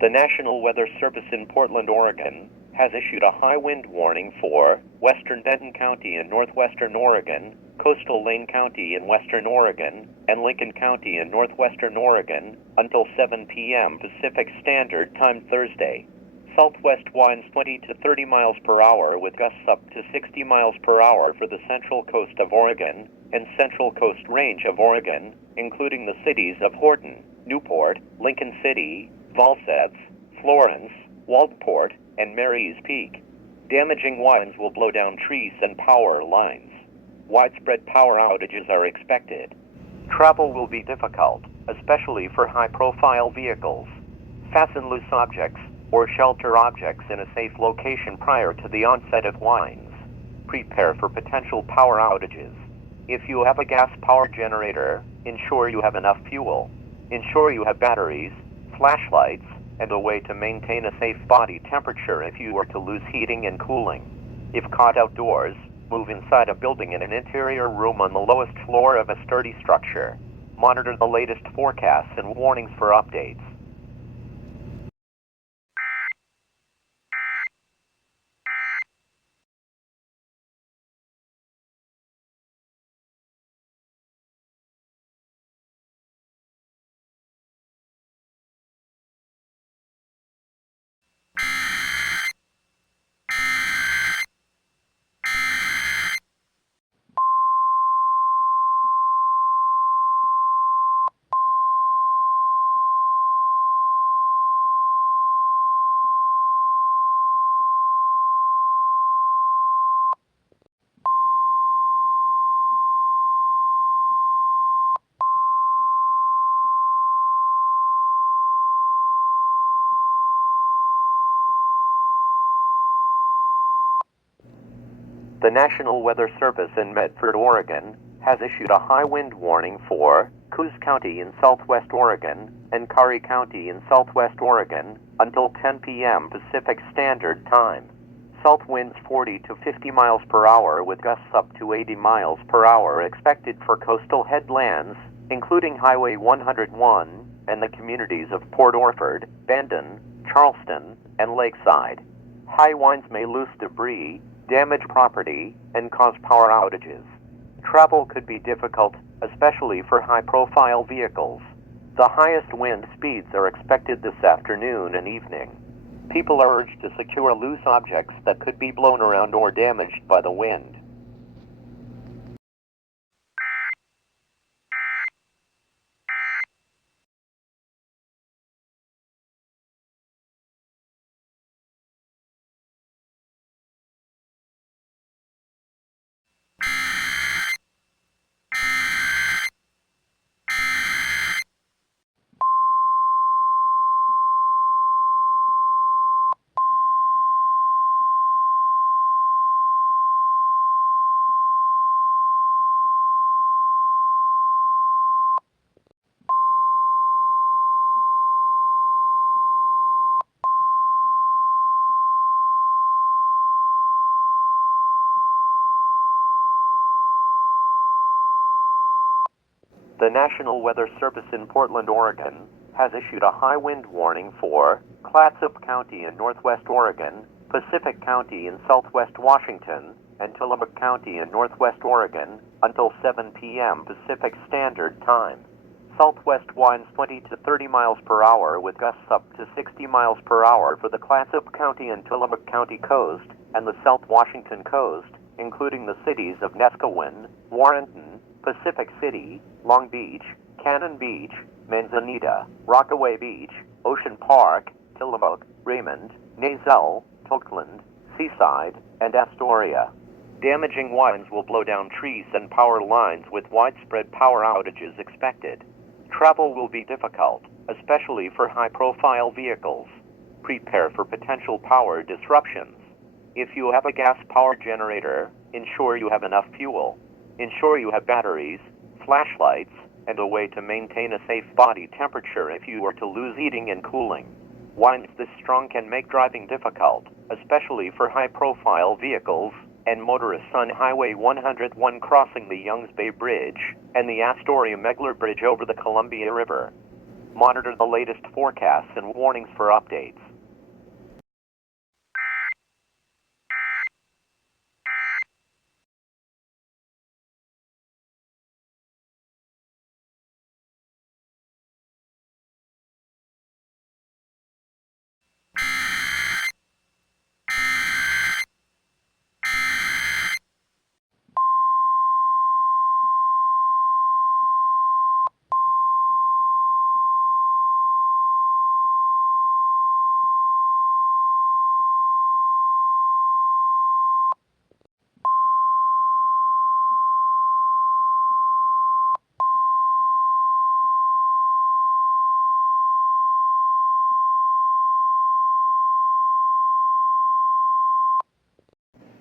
The National Weather Service in Portland, Oregon, has issued a high wind warning for western Benton County in northwestern Oregon, coastal Lane County in western Oregon, and Lincoln County in northwestern Oregon until 7 p.m. Pacific Standard Time Thursday. Southwest winds 20 to 30 miles per hour with gusts up to 60 miles per hour for the central coast of Oregon and central coast range of Oregon, including the cities of Horton, Newport, Lincoln City, Valseth, Florence, Waldport, and Mary's Peak. Damaging winds will blow down trees and power lines. Widespread power outages are expected. Travel will be difficult, especially for high-profile vehicles. Fasten loose objects or shelter objects in a safe location prior to the onset of winds. Prepare for potential power outages. If you have a gas power generator, ensure you have enough fuel. Ensure you have batteries, flashlights, and a way to maintain a safe body temperature if you were to lose heating and cooling. If caught outdoors, move inside a building in an interior room on the lowest floor of a sturdy structure. Monitor the latest forecasts and warnings for updates. The National Weather Service in Medford, Oregon, has issued a high wind warning for Coos County in southwest Oregon and Curry County in southwest Oregon until 10 p.m. Pacific Standard Time. South winds 40 to 50 miles per hour with gusts up to 80 miles per hour expected for coastal headlands, including Highway 101 and the communities of Port Orford, Bandon, Charleston, and Lakeside. High winds may loose debris, damage property, and cause power outages. Travel could be difficult, especially for high-profile vehicles. The highest wind speeds are expected this afternoon and evening. People are urged to secure loose objects that could be blown around or damaged by the wind. The National Weather Service in Portland, Oregon, has issued a high wind warning for Clatsop County in northwest Oregon, Pacific County in southwest Washington, and Tillamook County in northwest Oregon until 7 p.m. Pacific Standard Time. Southwest winds 20 to 30 miles per hour with gusts up to 60 miles per hour for the Clatsop County and Tillamook County coast and the South Washington coast, including the cities of Neskowin, Warrenton, Pacific City, Long Beach, Cannon Beach, Manzanita, Rockaway Beach, Ocean Park, Tillamook, Raymond, Nazelle, Oakland, Seaside, and Astoria. Damaging winds will blow down trees and power lines with widespread power outages expected. Travel will be difficult, especially for high-profile vehicles. Prepare for potential power disruptions. If you have a gas power generator, ensure you have enough fuel. Ensure you have batteries, flashlights, and a way to maintain a safe body temperature if you were to lose heating and cooling. Winds this strong can make driving difficult, especially for high-profile vehicles and motorists on Highway 101 crossing the Youngs Bay Bridge and the Astoria-Megler Bridge over the Columbia River. Monitor the latest forecasts and warnings for updates.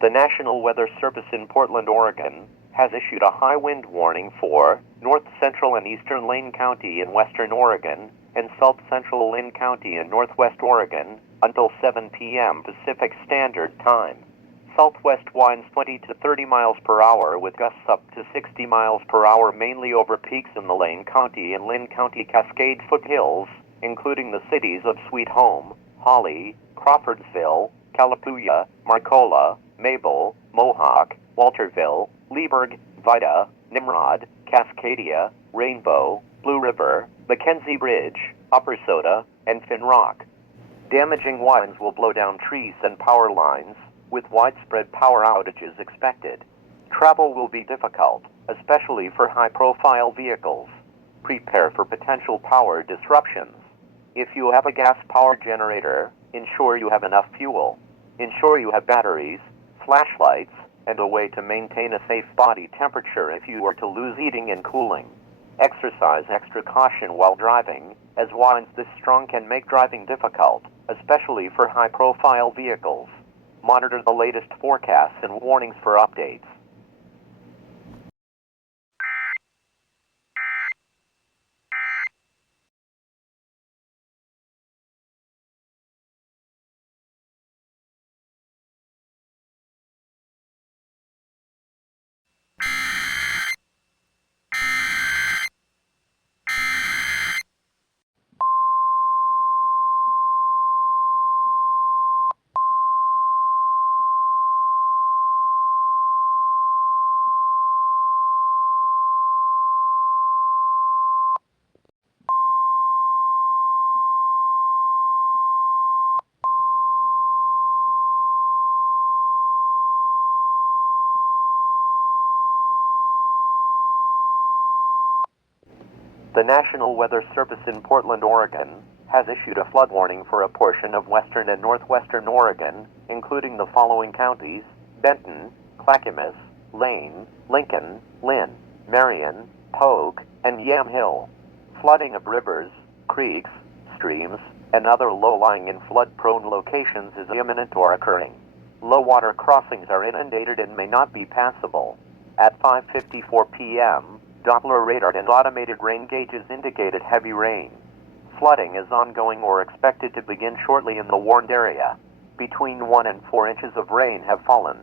The National Weather Service in Portland, Oregon, has issued a high wind warning for north central and eastern Lane County in western Oregon and south central Lane County in northwest Oregon until 7 p.m. Pacific Standard Time. Southwest winds 20 to 30 miles per hour with gusts up to 60 miles per hour, mainly over peaks in the Lane County and Lynn County Cascade foothills, including the cities of Sweet Home, Holly, Crawfordsville, Calapooya, Marcola, Mabel, Mohawk, Walterville, Leeburg, Vida, Nimrod, Cascadia, Rainbow, Blue River, Mackenzie Bridge, Upper Soda, and Finn Rock. Damaging winds will blow down trees and power lines, with widespread power outages expected. Travel will be difficult, especially for high-profile vehicles. Prepare for potential power disruptions. If you have a gas power generator, ensure you have enough fuel. Ensure you have batteries, flashlights, and a way to maintain a safe body temperature if you were to lose heating and cooling. Exercise extra caution while driving, as winds this strong can make driving difficult, especially for high-profile vehicles. Monitor the latest forecasts and warnings for updates. The National Weather Service in Portland, Oregon, has issued a flood warning for a portion of western and northwestern Oregon, including the following counties: Benton, Clackamas, Lane, Lincoln, Lynn, Marion, Polk, and Yamhill. Flooding of rivers, creeks, streams, and other low-lying and flood-prone locations is imminent or occurring. Low-water crossings are inundated and may not be passable. At 5:54 p.m., Doppler radar and automated rain gauges indicated heavy rain. Flooding is ongoing or expected to begin shortly in the warned area. Between 1 and 4 inches of rain have fallen.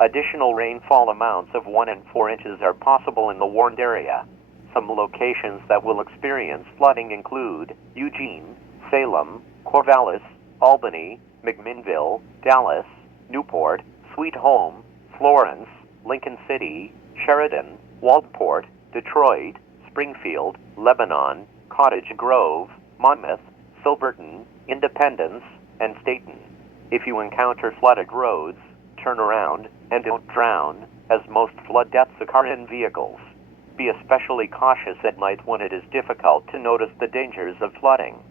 Additional rainfall amounts of 1 and 4 inches are possible in the warned area. Some locations that will experience flooding include Eugene, Salem, Corvallis, Albany, McMinnville, Dallas, Newport, Sweet Home, Florence, Lincoln City, Sheridan, Waldport, Detroit, Springfield, Lebanon, Cottage Grove, Monmouth, Silverton, Independence, and Staten. If you encounter flooded roads, turn around and don't drown, as most flood deaths occur in vehicles. Be especially cautious at night when it is difficult to notice the dangers of flooding.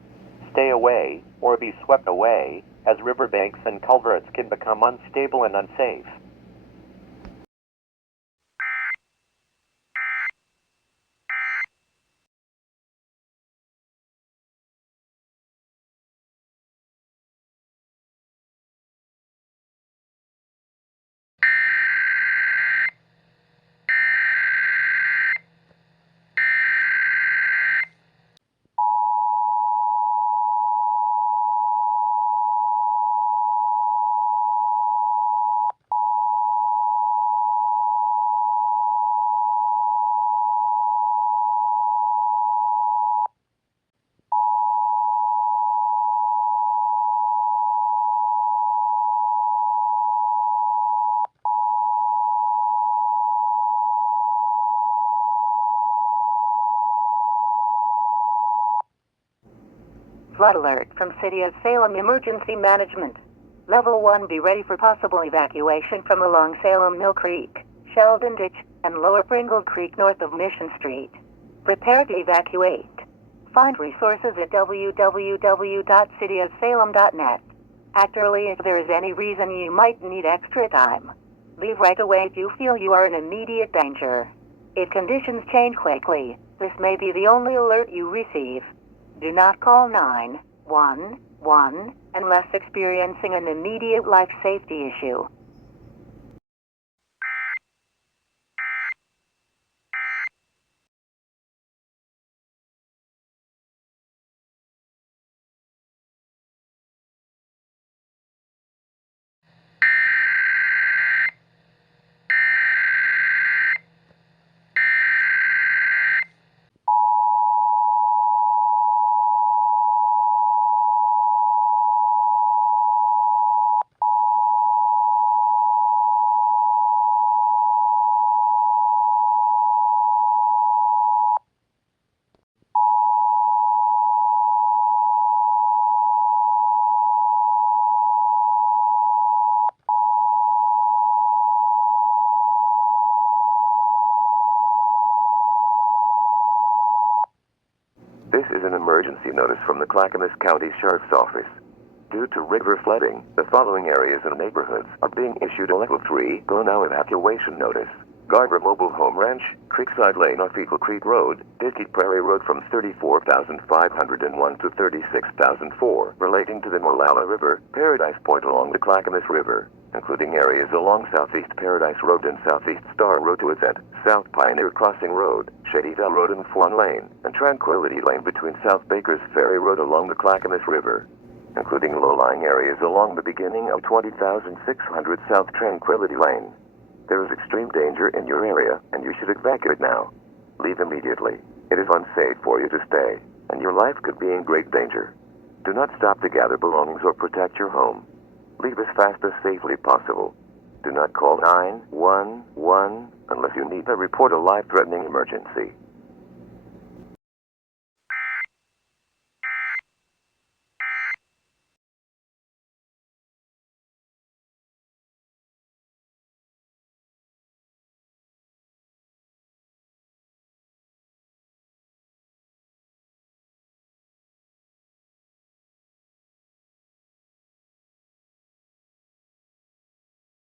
Stay away or be swept away, as riverbanks and culverts can become unstable and unsafe. Flood alert from City of Salem Emergency Management. Level 1, be ready for possible evacuation from along Salem Mill Creek, Sheldon Ditch, and Lower Pringle Creek north of Mission Street. Prepare to evacuate. Find resources at www.cityofsalem.net. Act early if there is any reason you might need extra time. Leave right away if you feel you are in immediate danger. If conditions change quickly, this may be the only alert you receive. Do not call 911 unless experiencing an immediate life safety issue. This is an emergency notice from the Clackamas County Sheriff's Office. Due to river flooding, the following areas and neighborhoods are being issued a Level 3 Go Now evacuation notice. Gardner Mobile Home Ranch, Creekside Lane off Eagle Creek Road, Dickey Prairie Road from 34,501 to 36,004, relating to the Molalla River, Paradise Point along the Clackamas River, including areas along Southeast Paradise Road and Southeast Star Road to Its South Pioneer Crossing Road, Shadyville Road and Fawn Lane, and Tranquility Lane between South Baker's Ferry Road along the Clackamas River, including low-lying areas along the beginning of 20,600 South Tranquility Lane. There is extreme danger in your area, and you should evacuate now. Leave immediately. It is unsafe for you to stay, and your life could be in great danger. Do not stop to gather belongings or protect your home. Leave as fast as safely possible. Do not call 911 unless you need to report a life-threatening emergency.